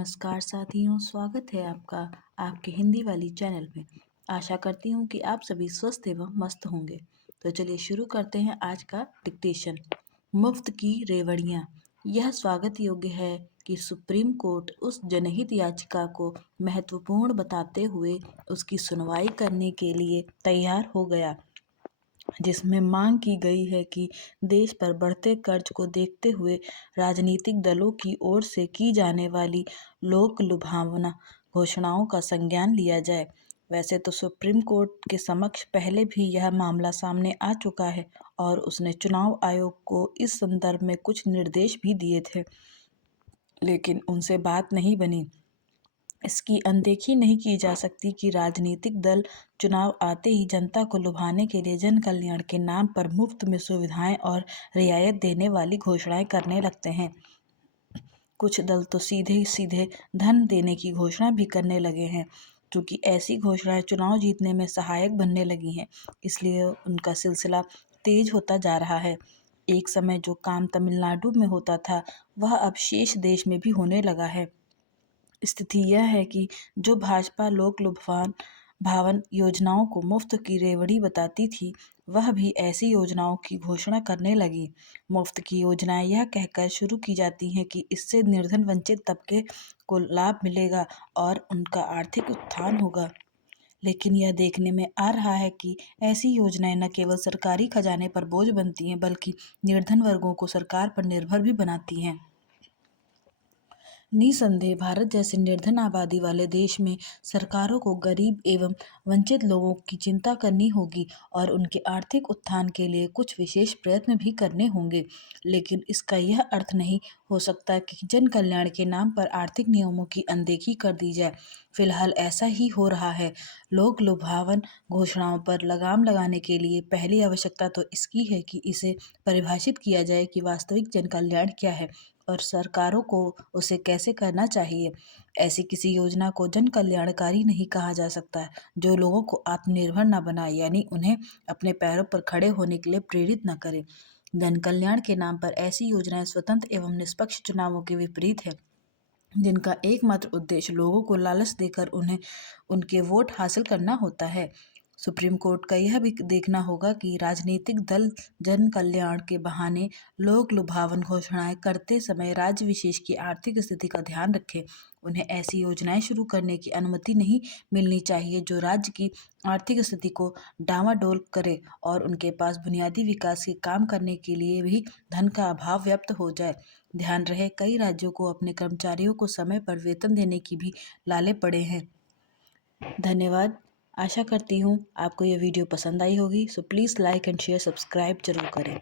नमस्कार साथियों, स्वागत है आपका आपके हिंदी वाली चैनल में। आशा करती हूँ कि आप सभी स्वस्थ एवं मस्त होंगे। तो चलिए शुरू करते हैं आज का डिक्टेशन। मुफ्त की रेवड़ियाँ। यह स्वागत योग्य है कि सुप्रीम कोर्ट उस जनहित याचिका को महत्वपूर्ण बताते हुए उसकी सुनवाई करने के लिए तैयार हो गया, जिसमें मांग की गई है कि देश पर बढ़ते कर्ज को देखते हुए राजनीतिक दलों की ओर से की जाने वाली लोक लुभावना घोषणाओं का संज्ञान लिया जाए। वैसे तो सुप्रीम कोर्ट के समक्ष पहले भी यह मामला सामने आ चुका है और उसने चुनाव आयोग को इस संदर्भ में कुछ निर्देश भी दिए थे, लेकिन उनसे बात नहीं बनी। इसकी अनदेखी नहीं की जा सकती कि राजनीतिक दल चुनाव आते ही जनता को लुभाने के लिए जन कल्याण के नाम पर मुफ्त में सुविधाएं और रियायत देने वाली घोषणाएं करने लगते हैं। कुछ दल तो सीधे सीधे धन देने की घोषणा भी करने लगे हैं, क्योंकि ऐसी घोषणाएं चुनाव जीतने में सहायक बनने लगी हैं। इसलिए उनका सिलसिला तेज होता जा रहा है। एक समय जो काम तमिलनाडु में होता था, वह अब शेष देश में भी होने लगा है। स्थिति यह है कि जो भाजपा लोक लुभावन भावन योजनाओं को मुफ्त की रेवड़ी बताती थी, वह भी ऐसी योजनाओं की घोषणा करने लगी। मुफ्त की योजनाएं यह कहकर शुरू की जाती हैं कि इससे निर्धन वंचित तबके को लाभ मिलेगा और उनका आर्थिक उत्थान होगा। लेकिन यह देखने में आ रहा है कि ऐसी योजनाएं न केवल सरकारी खजाने पर बोझ बनती हैं, बल्कि निर्धन वर्गों को सरकार पर निर्भर भी बनाती हैं। निसंदेह भारत जैसे निर्धन आबादी वाले देश में सरकारों को गरीब एवं वंचित लोगों की चिंता करनी होगी और उनके आर्थिक उत्थान के लिए कुछ विशेष प्रयत्न भी करने होंगे। लेकिन इसका यह अर्थ नहीं हो सकता कि जन कल्याण के नाम पर आर्थिक नियमों की अनदेखी कर दी जाए। फिलहाल ऐसा ही हो रहा है। लोक लुभावन घोषणाओं पर लगाम लगाने के लिए पहली आवश्यकता तो इसकी है कि इसे परिभाषित किया जाए कि वास्तविक जन कल्याण क्या है और सरकारों को उसे कैसे करना चाहिए। ऐसी किसी योजना को जन कल्याणकारी नहीं कहा जा सकता जो लोगों को आत्मनिर्भर न बनाए, यानी उन्हें अपने पैरों पर खड़े होने के लिए प्रेरित न करे। जन कल्याण के नाम पर ऐसी योजनाएं स्वतंत्र एवं निष्पक्ष चुनावों के विपरीत है, जिनका एकमात्र उद्देश्य लोगों को लालच देकर उन्हें उनके वोट हासिल करना होता है। सुप्रीम कोर्ट का यह भी देखना होगा कि राजनीतिक दल जन कल्याण के बहाने लोक लुभावन घोषणाएं करते समय राज्य विशेष की आर्थिक स्थिति का ध्यान रखें। उन्हें ऐसी योजनाएं शुरू करने की अनुमति नहीं मिलनी चाहिए जो राज्य की आर्थिक स्थिति को डामाडोल करे और उनके पास बुनियादी विकास के काम करने के लिए भी धन का अभाव व्यक्त हो जाए। ध्यान रहे, कई राज्यों को अपने कर्मचारियों को समय पर वेतन देने की भी लाले पड़े हैं। धन्यवाद। आशा करती हूँ आपको यह वीडियो पसंद आई होगी। So please like and share, subscribe जरूर करें।